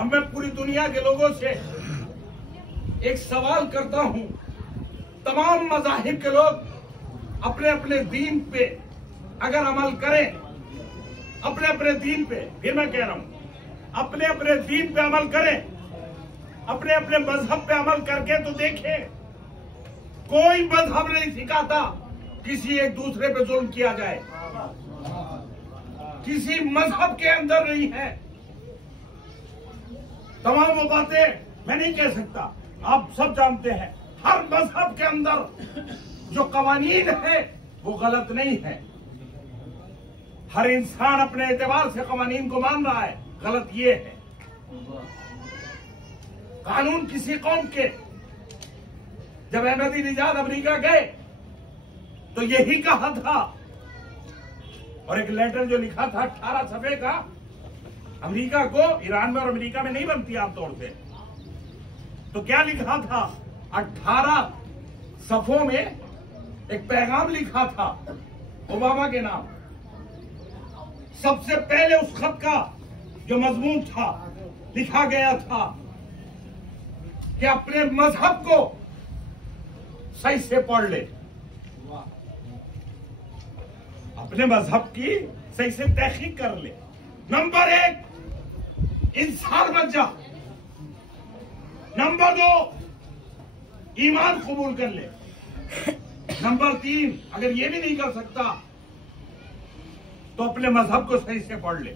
अब मैं पूरी दुनिया के लोगों से एक सवाल करता हूं, तमाम मज़ाहिब के लोग अपने अपने दीन पे अगर अमल करें, अपने अपने दीन पे, फिर मैं कह रहा हूं अपने अपने दीन पे अमल करें, अपने अपने मजहब पे अमल करके तो देखें। कोई मजहब नहीं सिखाता किसी एक दूसरे पे जुल्म किया जाए, किसी मजहब के अंदर नहीं है। तमाम वो बातें मैं नहीं कह सकता, आप सब जानते हैं। हर मजहब के अंदर जो कवानीन है वो गलत नहीं है। हर इंसान अपने एतबार से कवानीन को मान रहा है, गलत ये है। कानून किसी कौम के, जब अहमदीनेजाद अमेरिका गए तो यही कहा था, और एक लेटर जो लिखा था 18 सफ़े का, अमेरिका को, ईरान में और अमेरिका में नहीं बनती आमतौर से, तो क्या लिखा था 18 सफ़ों में एक पैगाम लिखा था ओबामा के नाम। सबसे पहले उस खत का जो मजमून था, लिखा गया था कि अपने मजहब को सही से पढ़ ले, अपने मजहब की सही से तहकीक कर ले। नंबर 1, इंसान बन जा। नंबर 2, ईमान कबूल कर ले। नंबर 3, अगर ये भी नहीं कर सकता तो अपने मजहब को सही से पढ़ ले।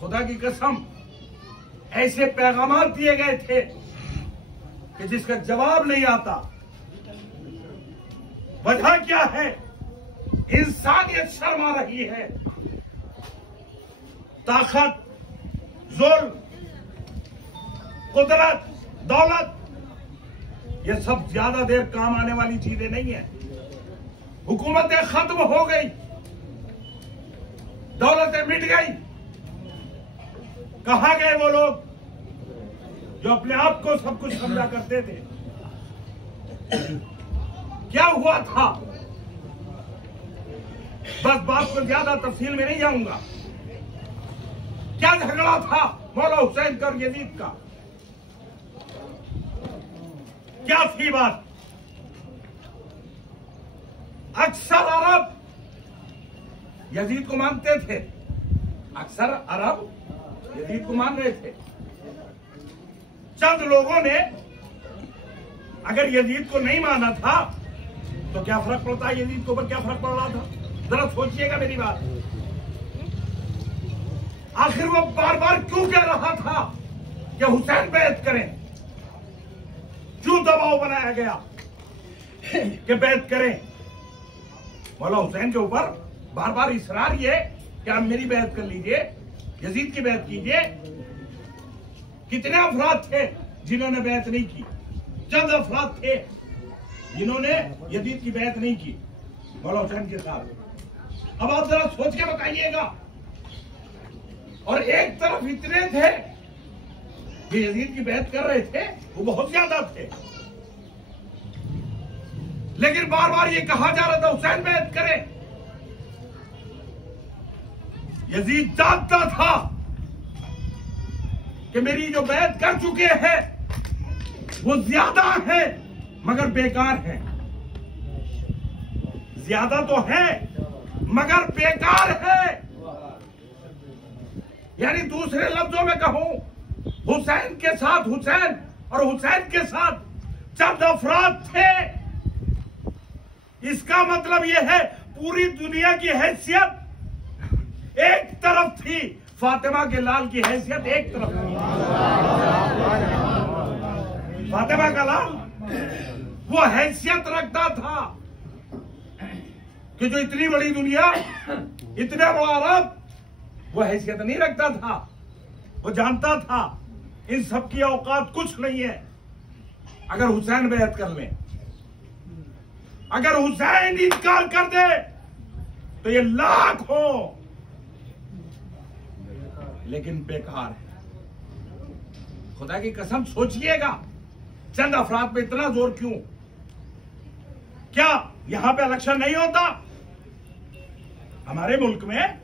खुदा की कसम, ऐसे पैगाम दिए गए थे कि जिसका जवाब नहीं आता। वजह क्या है? इंसानियत शर्मा रही है। ताकत, जुल्म, कुदरत, दौलत, ये सब ज्यादा देर काम आने वाली चीजें नहीं है। हुकूमतें खत्म हो गई, दौलतें मिट गई। कहां गए वो लोग जो अपने आप को सब कुछ समझा करते थे? क्या हुआ था? बस बात को ज्यादा तफसील में नहीं जाऊंगा। क्या झगड़ा था मौला हुसैन का और यजीद का? क्या थी बात? अक्सर अरब यजीद को मानते थे, अक्सर अरब यजीद को मान रहे थे। चंद लोगों ने अगर यजीद को नहीं माना था तो क्या फर्क पड़ता है? यजीद के ऊपर क्या फर्क पड़ रहा था? जरा सोचिएगा मेरी बात। आखिर वो बार बार क्यों कह रहा था कि हुसैन बैत करें? क्यों दबाव बनाया गया कि बैत करें? मौला हुसैन के ऊपर बार बार इसरार ये कि आप मेरी बैत कर लीजिए, यजीद की बैत कीजिए। कितने अफराद थे जिन्होंने बैत नहीं की? चंद अफराद थे जिन्होंने यजीद की बैत नहीं की मौला हुसैन के साथ। अब आप जरा सोच के बताइएगा। और एक तरफ इतने थे जो यजीद की बैत कर रहे थे, वो बहुत ज्यादा थे, लेकिन बार बार ये कहा जा रहा था हुसैन बैत करे। यजीद जानता था कि मेरी जो बैत कर चुके हैं वो ज्यादा है मगर बेकार है। ज्यादा तो है मगर बेकार है। यानी दूसरे लफ्जों में कहूं, हुसैन के साथ हुसैन और हुसैन के साथ चंद अफराद थे। इसका मतलब यह है पूरी दुनिया की हैसियत एक तरफ थी, फातिमा के लाल की हैसियत एक तरफ थी। फातिमा का लाल वो हैसियत रखता था कि जो इतनी बड़ी दुनिया, इतना बड़ा अरब, वो हैसियत नहीं रखता था। वो जानता था इन सब की औकात कुछ नहीं है। अगर हुसैन बैत कर ले, अगर हुसैन इनकार कर दे तो ये लाख हो लेकिन बेकार है। खुदा की कसम सोचिएगा, चंद अफराद पे इतना जोर क्यों? क्या यहां पे इलेक्शन नहीं होता? हमारे मुल्क में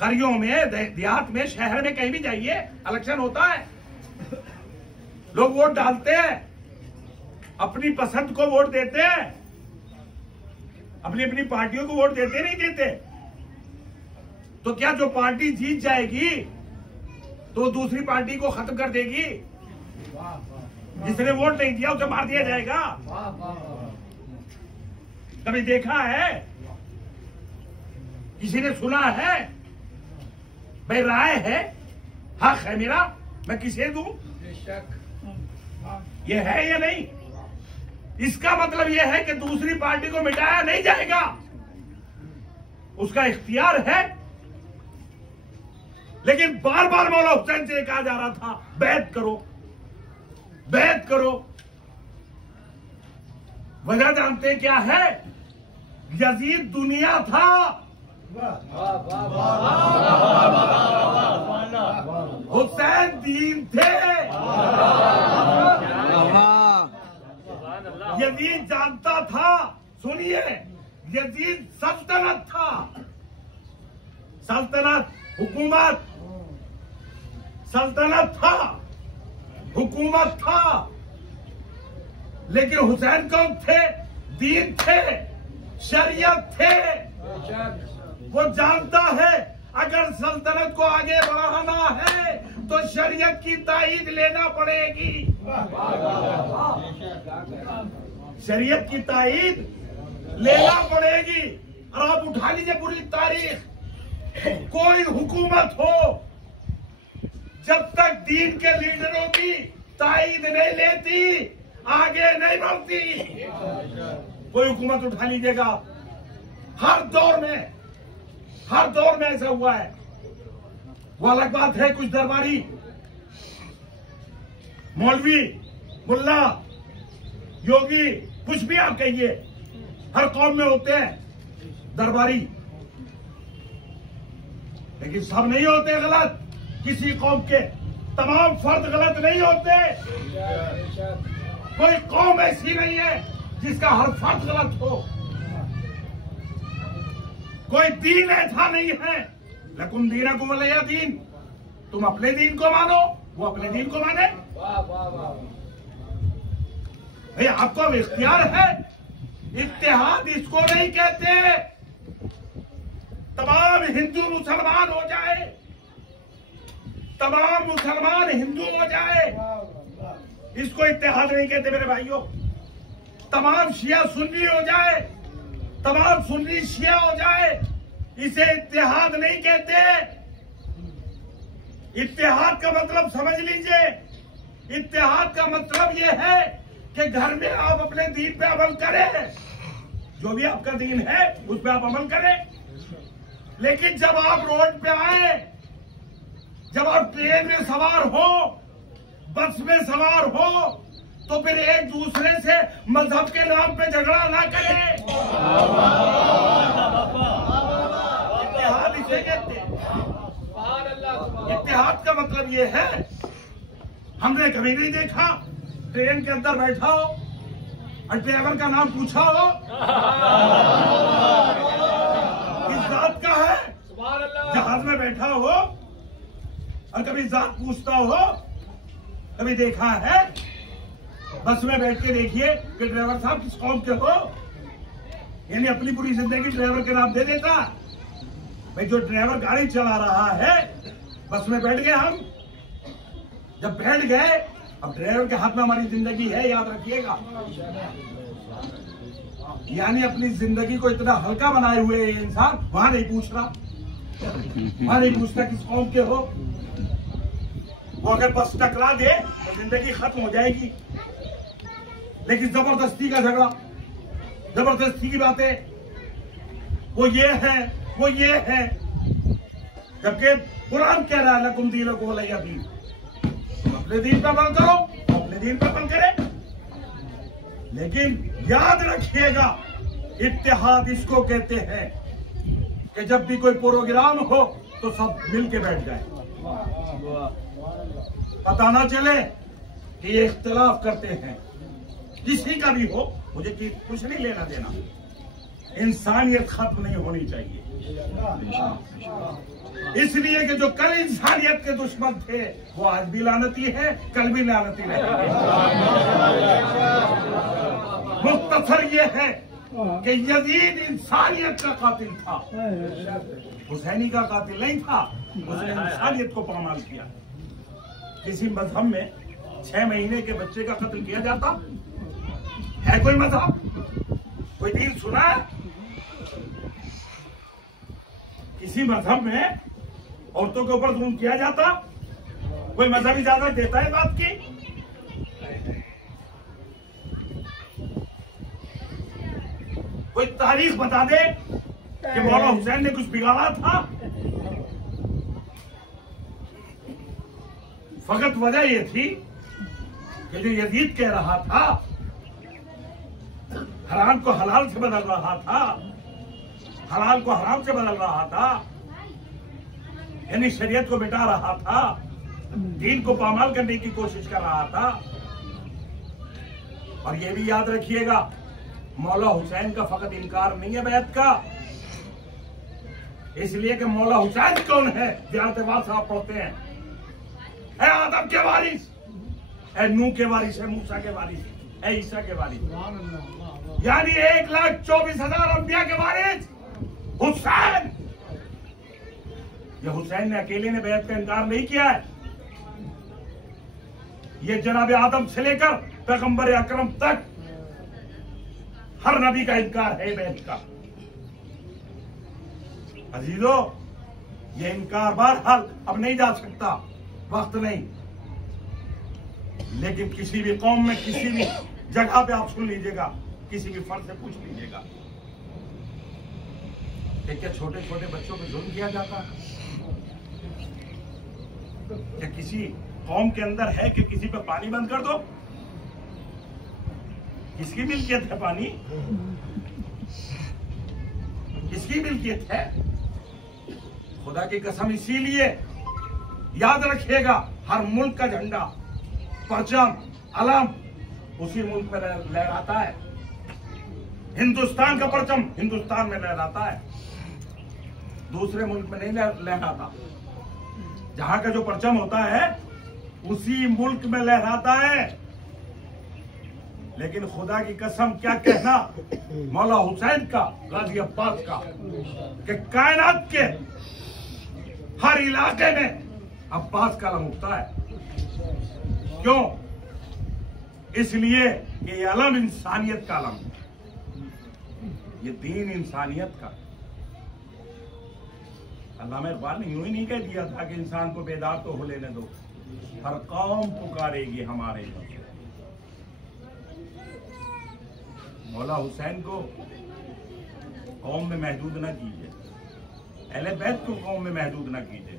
करियों में, देहात में, शहर में, कहीं भी जाइए इलेक्शन होता है, लोग वोट डालते हैं, अपनी पसंद को वोट देते हैं, अपनी अपनी पार्टियों को वोट देते नहीं देते। तो क्या जो पार्टी जीत जाएगी तो दूसरी पार्टी को खत्म कर देगी? जिसने वोट नहीं दिया उसे मार दिया जाएगा? कभी देखा है? किसी ने सुना है? भाई राय है, हक है मेरा, मैं किसे दूं? ये है या नहीं? इसका मतलब यह है कि दूसरी पार्टी को मिटाया नहीं जाएगा, उसका इख्तियार है। लेकिन बार बार मौला हुसैन से कहा जा रहा था बैत करो, बैत करो। वजह जानते क्या है? यजीद दुनिया था, हुसैन दीन थे। यजीद जानता था, सुनिए, यजीद सल्तनत था, सल्तनत, हुकूमत, सल्तनत था, हुकूमत था। लेकिन हुसैन कौन थे? दीन थे, शरीयत थे। वो जानता है अगर सल्तनत को आगे बढ़ाना है तो शरीयत की ताईद लेना पड़ेगी, शरीयत की ताईद लेना पड़ेगी। और आप उठा लीजिए पूरी तारीख, कोई हुकूमत हो जब तक दीन के लीडरों की ताईद नहीं लेती आगे नहीं बढ़ती। कोई हुकूमत उठा लीजिएगा, हर दौर में ऐसा हुआ है। वो अलग बात है, कुछ दरबारी, मौलवी, मुल्ला, योगी, कुछ भी आप कहिए, हर कौम में होते हैं दरबारी, लेकिन सब नहीं होते गलत। किसी कौम के तमाम फर्द गलत नहीं होते। कोई कौम ऐसी नहीं है जिसका हर फर्द गलत हो। कोई दीन ऐसा नहीं है, लकुम दीनकुम वलिया दीन, तुम अपने दीन को मानो, वो अपने दीन को माने। भाई आपको अब इख्तियार है। इत्तेहाद इसको नहीं कहते तमाम हिंदू मुसलमान हो जाए, तमाम मुसलमान हिंदू हो जाए, इसको इत्तेहाद नहीं कहते मेरे भाइयों। तमाम शिया सुन्नी हो जाए, तमाम सुन्नी शिया हो जाए, इसे इत्तेहाद नहीं कहते। इत्तेहाद का मतलब समझ लीजिए, इत्तेहाद का मतलब यह है कि घर में आप अपने दीन पे अमल करें, जो भी आपका दीन है उस पे आप अमल करें। लेकिन जब आप रोड पे आए, जब आप ट्रेन में सवार हो, बस में सवार हो, तो फिर एक दूसरे से मजहब के नाम पे झगड़ा ना करें। इत्तेहाद इसे कहते हैं। इत्तेहाद का मतलब ये है, हमने कभी नहीं देखा ट्रेन के अंदर बैठा हो और ड्राइवर का नाम पूछा हो किस जात का है, जहाज में बैठा हो और कभी जात पूछता हो? कभी देखा है? बस में बैठ के देखिए कि ड्राइवर साहब किस कौम के हो, यानी अपनी पूरी जिंदगी ड्राइवर के नाम दे देता। भाई जो ड्राइवर गाड़ी चला रहा है, बस में बैठ गए हम, जब बैठ गए, अब ड्राइवर के हाथ में हमारी जिंदगी है, याद रखिएगा। यानी अपनी जिंदगी को इतना हल्का बनाए हुए ये इंसान वहां नहीं पूछ रहा, वहां नहीं पूछता किस कौम के हो। वो अगर बस टकरा दे तो जिंदगी खत्म हो जाएगी। लेकिन जबरदस्ती का झगड़ा, जबरदस्ती की बातें, वो ये है, वो ये है, जबकि कुरान कह रहा है लकुम दीनकुम वलिया दीन। अपने दीन पर अमल करो, अपने दीन पर अमल करें। लेकिन याद रखिएगा, इत्तेहाद इसको कहते हैं कि जब भी कोई प्रोग्राम हो तो सब मिल के बैठ जाए, पता ना चले कि ये इख्तिलाफ करते हैं। किसी का भी हो, मुझे कुछ नहीं लेना देना, इंसानियत खत्म नहीं होनी चाहिए। इसलिए कि जो कल इंसानियत के दुश्मन थे वो आज भी लानती है, कल भी लानती रहेंगे। मुख्तसर ये है कि यजीद इंसानियत का कातिल था, हुसैनी का कातिल नहीं था। उसने इंसानियत को पामाल किया। किसी मजहब में 6 महीने के बच्चे का कत्ल किया जाता है? कोई मजहब, कोई दीन सुना है? किसी मजहब में औरतों के ऊपर जुल्म किया जाता? कोई मजहब इजाजत देता है बात की? कोई तारीख बता दे कि मौला हुसैन ने कुछ बिगाड़ा था? फकत वजह यह थी कि जो यजीद कह रहा था, हराम को हलाल से बदल रहा था, हलाल को हराम से बदल रहा था, यानी शरीयत को मिटा रहा था, दीन को पामाल करने की कोशिश कर रहा था। और यह भी याद रखिएगा, मौला हुसैन का फकत इनकार नहीं है बैत का, इसलिए कि मौला हुसैन कौन है? ज़ियारत-ए-वाल साहब पढ़ते हैं, है आदम के वारिस, है नूह के वारिस, है मूसा के वारिस, है ईसा के वारिस, यानी 1,24,000 अंबिया के वारिस हुसैन। ये हुसैन ने अकेले ने बैत का इनकार नहीं किया है, ये जनाब आदम से लेकर पैगंबर अकरम तक हर नबी का इनकार है बैत का। अजीजों, ये इनकार बहरहाल अब नहीं जा सकता, वक्त नहीं, लेकिन किसी भी कौम में किसी भी जगह पे आप सुन लीजिएगा, किसी भी फर्द से पूछ लीजिएगा कि क्या छोटे छोटे बच्चों पे जुल्म किया जाता है? क्या किसी कौम के अंदर है कि किसी पे पानी बंद कर दो? किसकी मिल्कियत है पानी? किसकी मिल्कियत है? खुदा की कसम, इसीलिए याद रखिएगा, हर मुल्क का झंडा, परचम, अलम उसी मुल्क में लहराता है। हिंदुस्तान का परचम हिंदुस्तान में लहराता है, दूसरे मुल्क में नहीं लहराता। जहां का जो परचम होता है उसी मुल्क में लहराता है। लेकिन खुदा की कसम, क्या कहना मौला हुसैन का, गाजी अब्बास का, कि कायनात के हर इलाके में अब्बास का अलम उठता है। क्यों? इसलिए कि ये अलम इंसानियत का अलम है, ये दीन इंसानियत का। अल्लामा इकबाल ने यूं ही नहीं कह दिया था कि इंसान को बेदार तो हो लेने दो, हर कौम पुकारेगी हमारे। मौला हुसैन को कौम में महदूद न कीजिए, अहले बैत को कौम में महदूद न कीजिए,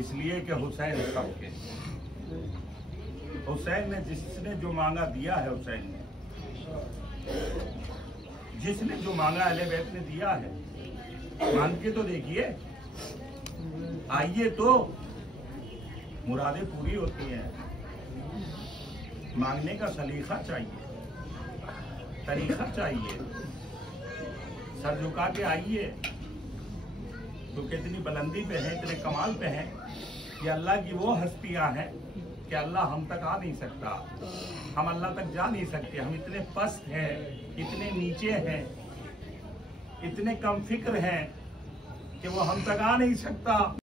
इसलिए कि हुसैन सबके। हुसैन ने जिसने जो मांगा दिया है, हुसैन ने जिसने जो मांगा अहले बैत ने दिया है। मांग के तो देखिए, आइए तो मुरादें पूरी होती हैं। मांगने का सलीका चाहिए, तरीका चाहिए। सर झुका के आइए तो कितनी बुलंदी पे है, इतने कमाल पे है कि अल्लाह की वो हस्तियां हैं कि अल्लाह हम तक आ नहीं सकता, हम अल्लाह तक जा नहीं सकते। हम इतने पस्त हैं, इतने नीचे हैं, इतने कम फिक्र हैं कि वो हम तक आ नहीं सकता।